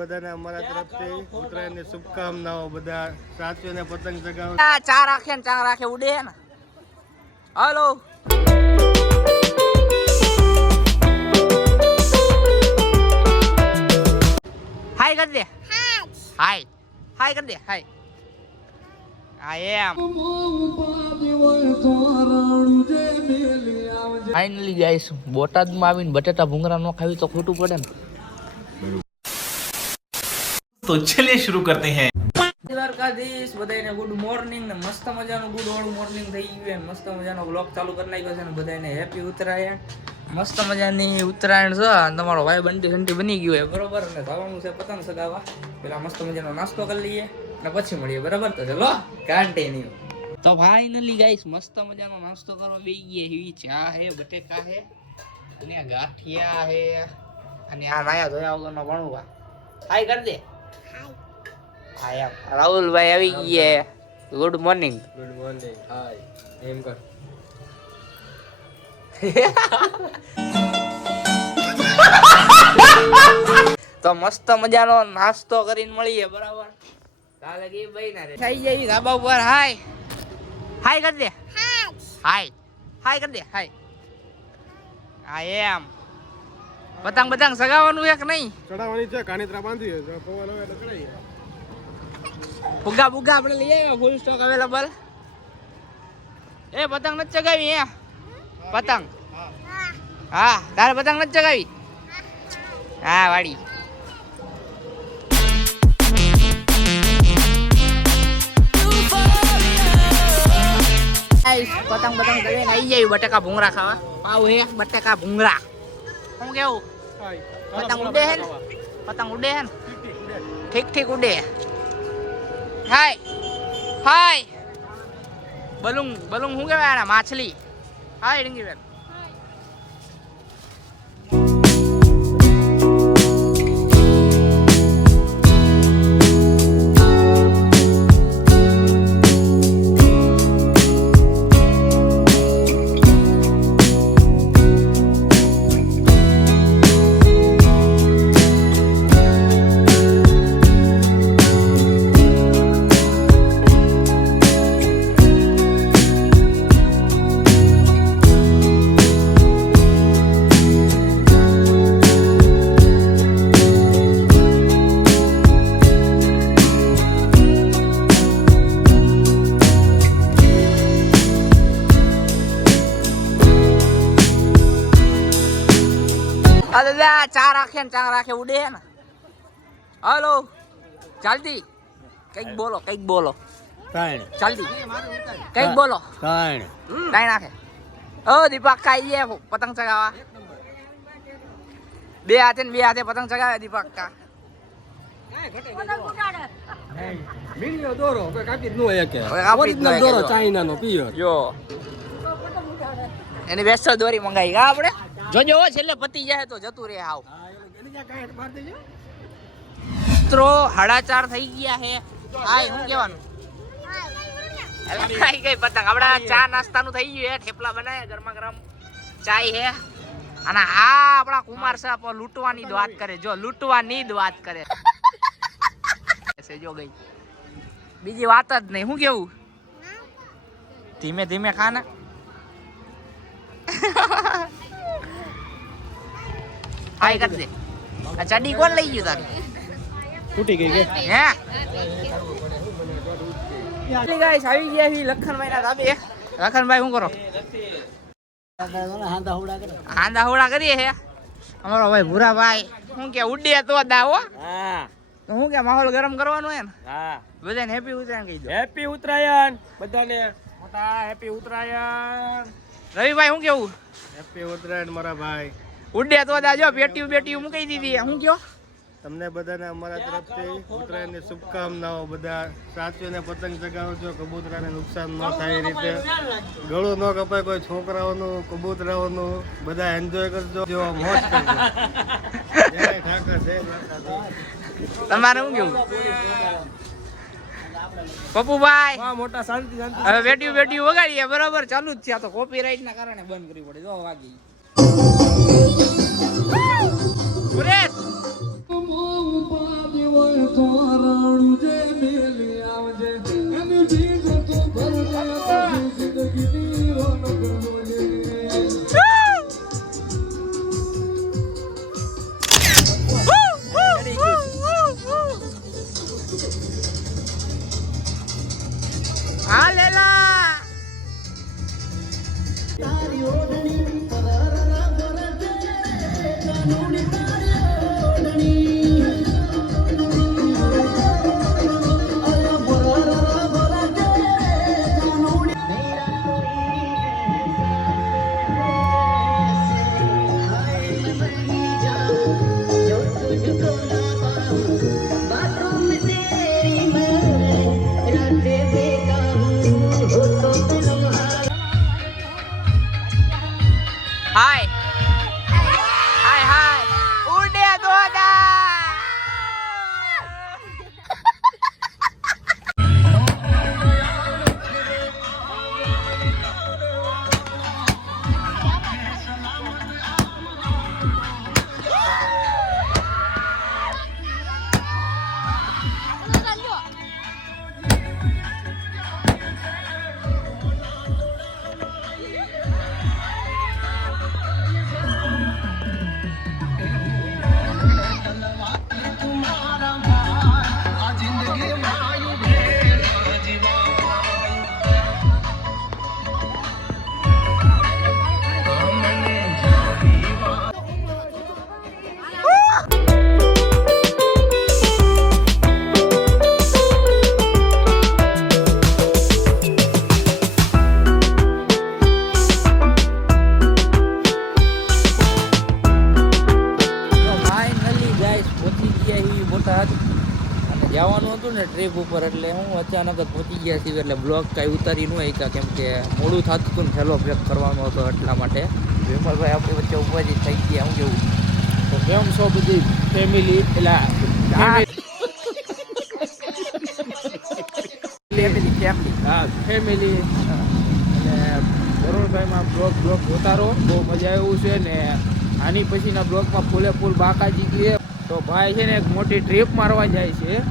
બધાને અમારા તરફથી ઉત્તરાયણની શુભકામનાઓ. બધા સાચવીને પતંગ ચગાવો. ચા રાખે ને ચા રાખે ઉડે ને. હાલો હાય કરી દે. હાય હાય કરી દે. હાય આઈ એમ ફાઇનલી ગાઈસ બોટાદમાં આવીને બટેટા ભૂંગરા નો ખાવી તો ખોટું પડે ને. तो चलिए शुरू करते हैं. દ્વારકાધીશ બધાને ગુડ મોર્નિંગ ને મસ્ત મજાનું ગુડ ઓળું મોર્નિંગ થઈ ગયું. મસ્ત મજાનો બ્લોગ ચાલુ કરી નાખ્યો છે ને બધાને હેપી ઉત્તરાયણ. મસ્ત મજાની ઉત્તરાયણ છે. તમારો ભાઈ બંટી ઘંટી બની ગયો છે બરોબર. અને જવાનું છે પતંગ ચગાવવા. પેલા મસ્ત મજાનો નાસ્તો કરી લઈએ ને પછી મળીએ બરાબર. તો ચલો કન્ટિન્યુ. તો ફાઇનલી ગાઈસ મસ્ત મજાનો નાસ્તો કરવા બેસી ગયા. એવી ચા હે, બટેકા હે અને આ ગાંઠિયા હે અને આ નાયા ધોયા વગરનો ભણવા. હાય કરી દે. રાહુલભાઈ આવી ગયા. Good morning. Good morning. Hi એમ કર. તો મસ્ત મજાનો નાસ્તો કરીને મળીએ બરાબર. કાલે કે ભાઈ ના રે થઈ જાય ધાબા ઉપર. હાય હાય કરી દે. હાય હાય કરી દે. હાય આઈ એમ પતંગ બતંગ સગાવવાનું એક નહીં ચડાવવાની છે. કાનીત્રા બાંધી છે. પવન આવે એટલે ચડાઈએ. ફુગ્ગા ફુગ્ગા આપણે લઈ આવ્યા. ફૂલ સ્ટોક અવેલેબલ. એ પતંગ નથી ચગાવી. હે પતંગ. હા તારે પતંગ નથી ચગાવી. હા વાડી પતંગ પતંગ ચગાવીને આવી જાય. બટેકા ભૂંગરા ખાવા. પાવ હે બટેકા ભૂંગરા. શું કેવું? પતંગ ઉડે હે ને? પતંગ ઉડે હે ને? ઠીક ઠીક ઉડે. હાય હાય બલૂન બલૂન શું કહેવાય આના? માછલી. હાય રીંગીબેન. દાદા ચા રાખે ને ચા રાખે ઉડે ને. હાલો ચાલતી કઈક બોલો. કઈક બોલો. ચાલતી કઈક બોલો. કાઈ નાખે. ઓ દીપક કાઈ છે પતંગ ચગાવવા. બે હાથે ને બે હાથે પતંગ ચગાવે દીપક કા. મીણિયો દોરો કોઈ કાપી જ ન હોય કે. ઓરિજિનલ દોરો ચાઇનાનો પિયર. જો એની વેસ્ટર દોરી મંગાવી કા આપણે. જોજો છેલ્લે પતી જાય તો જતું રહે. હાવ મિત્રો 4:30 થઈ ગયા હે. હાય શું કહેવાનું? ખાઈ ગઈ પતંગ. આપડા ચા નાસ્તાનું થઈ ગયું હે. થેપલા બનાવ્યા ગરમા ગરમ ચાય હે. અને આ આપણા કુમાર સાહેબ લૂંટવાની જ વાત કરે. જો લૂંટવાની જ વાત કરે જો ગઈ. બીજી વાત જ નહીં. શું કેવું? ધીમે ધીમે ખાને. હાય કરી દે. આ ચડી કોણ લઈ ગયું તારી? તૂટી ગઈ કે હે ગાઈસ આવી ગયા છે લખનભાઈ ના ધાબે. લખનભાઈ શું કરો? હાંદા હોડા કરીએ છે. અમારો ભાઈ ભૂરાભાઈ શું કે ઉડે તો દાવો. હા શું કે માહોલ ગરમ કરવાનો હે ને. હા બધાને હેપી ઉત્તરાયણ કહી દો. હેપી ઉત્તરાયણ બધાને. મોટા હેપી ઉત્તરાયણ. રવિભાઈ શું કેવું? હેપી ઉત્તરાયણ મારા ભાઈ. ઉડે તો દાજો પેટીયું મૂકી દીધી. શું કયો? તમને બધાને અમારા તરફથી ઉત્તરાયણની શુભકામનાઓ. બધા સાચવીને પતંગ ચગાવજો. કબૂતરાને નુકસાન ન થાય એ રીતે. ગળું ન કપાય કોઈ છોકરાઓનું કબૂતરાઓનું. બધા એન્જોય કરજો. જો મોજ કરજો. જય ઠાકર જય દ્વારકાધીશ. તમારે શું કેવું પપ્પુભાઈ? મોટા શાંતિ શાંતિ. હવે બેટીયું વગાડીએ બરાબર. ચાલુ જ છે. આ તો કોપીરાઈટ ના કારણે બંધ કરવી પડે. જો વાગી સુરેશ હાય હાય હાય ઉડે દોડા જવાનું હતું ને ટ્રીપ ઉપર એટલે હું અચાનક જ પહોંચી ગયા છીએ એટલે બ્લોગ કાંઈ ઉતારી ન શક્યા કેમ કે મોડું થતું હતું ને થેલો પેક કરવાનો હતો એટલા માટે વિમલભાઈ આપણી વચ્ચે ઉપવાજી થઈ ગયા હું કેવું તો કેમ છો બધી ફેમિલી એટલે હા ફેમિલી અને વરુણભાઈમાં બ્લોગ જોતા રહો બહુ મજા આવ્યું છે ને આની પછીના બ્લોગમાં ફૂલે ફૂલ બાકાજી છે તો ભાઈ છે ને એક મોટી ટ્રીપ મારવા જાય છે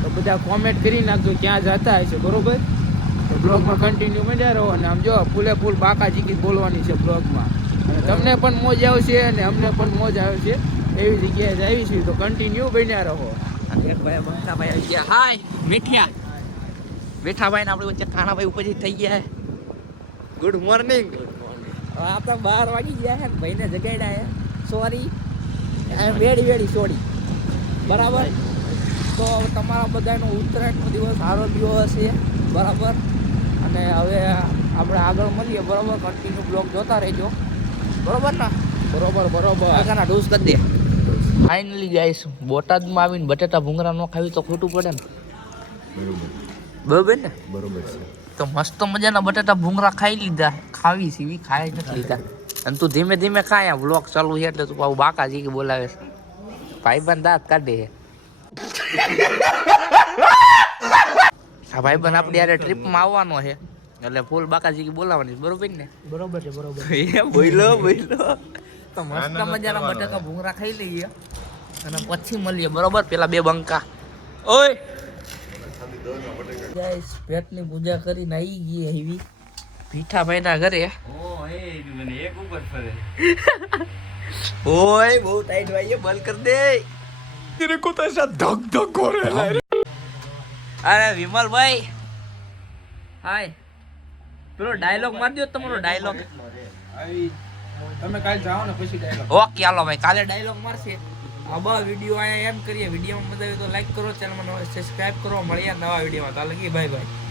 તો બધા કોમેન્ટ કરી નાખજો ક્યાં જતા હશે બરોબર તો બ્લોગમાં કન્ટિન્યુ મજા રહો અને આમ જો ફૂલે ફૂલ બાકાજી બોલવાની છે બ્લોગમાં અને તમને પણ મોજ આવશે અને અમને પણ મોજ આવે છે એવી જગ્યાએ જ આવી છીએ તો કન્ટિન્યુ બન્યા રહો. એક ભાઈ બંકાભાઈ આવી ગયા હાય મીઠિયા મીઠાભાઈ ને આપણી વચ્ચે કાણાભાઈ ઉપરથી થઈ ગયા ગુડ મોર્નિંગ આપણે 12 વાગી ગયા છે ભાઈને જગાડ્યા સોરી વેડી વેડી સોરી બરાબર તો તમારા બધાનો ઉત્તરાયણનો દિવસ સારો દિવસ છે બરાબર અને હવે આપણે આગળ મળીએ બરાબર કન્ટિન્યુ બ્લોગ જોતા રહેજો બરોબર ને બરોબર આગળના ડોઝ કરી દે ફાઇનલી ગાઈસ બોટાદમાં આવીને બટેટા ભૂંગળા ન ખાવી તો ખોટું પડે ને બરોબર ને બરોબર છે તો મસ્ત મજાના બટેટા ભૂંગળા ખાઈ લીધા ખાવી સીવી ખાઈ નથી લીધા અને તું ધીમે ધીમે ખાય વ્લોગ ચાલુ છે એટલે તું પાછું બાકાજી કે બોલાવે છે ભાઈબંધ દાંત કાઢે છે આ ભાઈબંધ આપણી યારે ટ્રીપમાં આવવાનો છે એટલે ફૂલ બાકાજી કે બોલાવવાની બરોબર ને બરોબર છે બરોબર એ બોલો તો મસ્ત મજાના બટેકા ભૂંગળા ખાઈ લઈએ અને પછી મળીએ બરોબર પેલા બે બંકા ઓય ગાઈસ પેટની પૂજા કરીને આવી ગઈ એવી ભીઠાભાઈના ઘરે ઓય બહુ ટાઈટ ભાઈ બંધ કર દે तेरे को तो ऐसा धक धक हो रहा है અરે વિમલભાઈ હાય પેલો ડાયલોગ માર દો તમારો ડાયલોગ તમે કાલ જાઓ ને પછી ડાયલોગ ઓકે હાલો ભાઈ કાલે ડાયલોગ મારશે આબા વિડીયો આયા એમ કરીએ વિડીયોમાં મજા આવે તો લાઈક કરો ચેનલમાં સબસ્ક્રાઇબ કરો મળીએ નવા વિડીયોમાં તો લગી બાય બાય